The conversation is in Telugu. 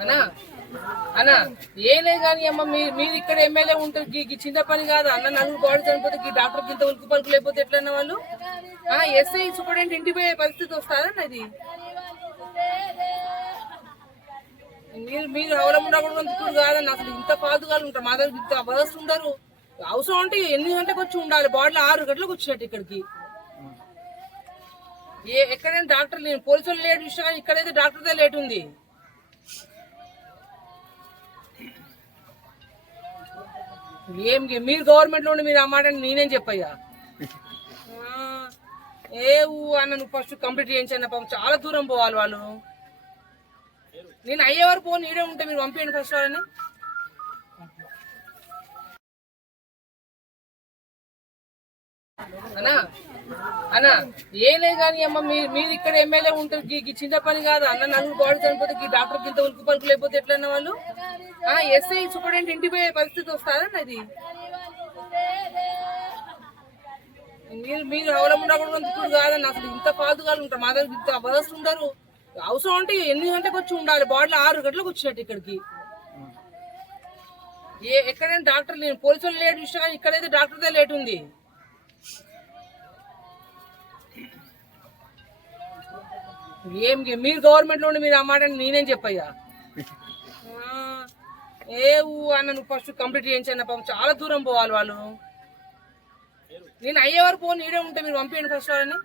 అన్నా అన్నా ఏలే కానీ అమ్మ మీ- మీరు ఇక్కడ ఎమ్మెల్యే ఉంటారు గీ- చిన్న పని కాదు. అన్న నలుగురు బాడీ చనిపోతే ఈ డాక్టర్ ఇంత ఉలుకు పలుకు లేకపోతే ఎట్లన్న వాళ్ళు? ఎస్ఐ సూపరింటెండెంట్ ఇంటి పోయే పరిస్థితి వస్తుందన్న ఇది మీరు మీరు అవలంబన కూడా కాదన్న అసలు ఇంత పాదుగాలు ఉంటారు. మా దగ్గర ఇంత అబదస్తు ఉండరు. అవసరం అంటే ఎనిమిది గంటలకు వచ్చి ఉండాలి. బాడీలో ఆరు గంటలకు వచ్చినట్టు ఇక్కడికి. ఏ ఎక్కడైనా డాక్టర్ లేని పోలీసులు లేట్ విషయం ఇక్కడైతే డాక్టర్దే లేట్ ఉంది. ఏం మీరు గవర్నమెంట్లో ఉండి మీరు ఆ మాట నేనేం చెప్పయ్యా? ఏ ఊ అన్న నువ్వు ఫస్ట్ కంప్లీట్ చేయించండి పాపం చాలా దూరం పోవాలి వాళ్ళు. నేను అయ్యే వరకు పోనీ ఈడే ఉంటే మీరు పంపించండి ఫస్ట్ వాళ్ళని. అన్నా అన్నా ఏలే కానీ అమ్మ మీరు మీరు ఇక్కడ ఎమ్మెల్యే ఉంటారు. గీ- చిన్న పని కాదు. అన్న నలుగురు బాడీ చనిపోతే ఈ డాక్టర్ కింద ఉలుకు పలుకు లేకపోతే ఎట్లన్న వాళ్ళు? ఎస్ఐ సూపరింటెండెంట్ ఇంటి పోయే పరిస్థితి వస్తుందన్న ఇది మీరు మీరు అవలంబన ఇప్పుడు కాదన్న అసలు ఇంత పాదుగాలు ఉంటారు. మా దగ్గర ఇంత అబదస్తు ఉండరు. అవసరం అంటే ఎనిమిది గంటలకు వచ్చి ఉండాలి? బాడీలో ఆరు గంటలకు వచ్చినట్టు ఇక్కడికి. ఏ ఎక్కడైనా డాక్టర్ నేను పోలీసులు లేట్ విషయం ఇక్కడైతే డాక్టర్దే లేట్ ఉంది. ఏం మీరు గవర్నమెంట్లో ఉండి మీరు ఆ నేనేం చెప్పయ్యా? ఏ అన్న నువ్వు ఫస్ట్ కంప్లీట్ చేయించండి పాపం చాలా దూరం పోవాలి వాళ్ళు. నేను అయ్యే వరకు పోనీ ఈడే ఉంటే మీరు పంపించండి ఫస్ట్ వాళ్ళని.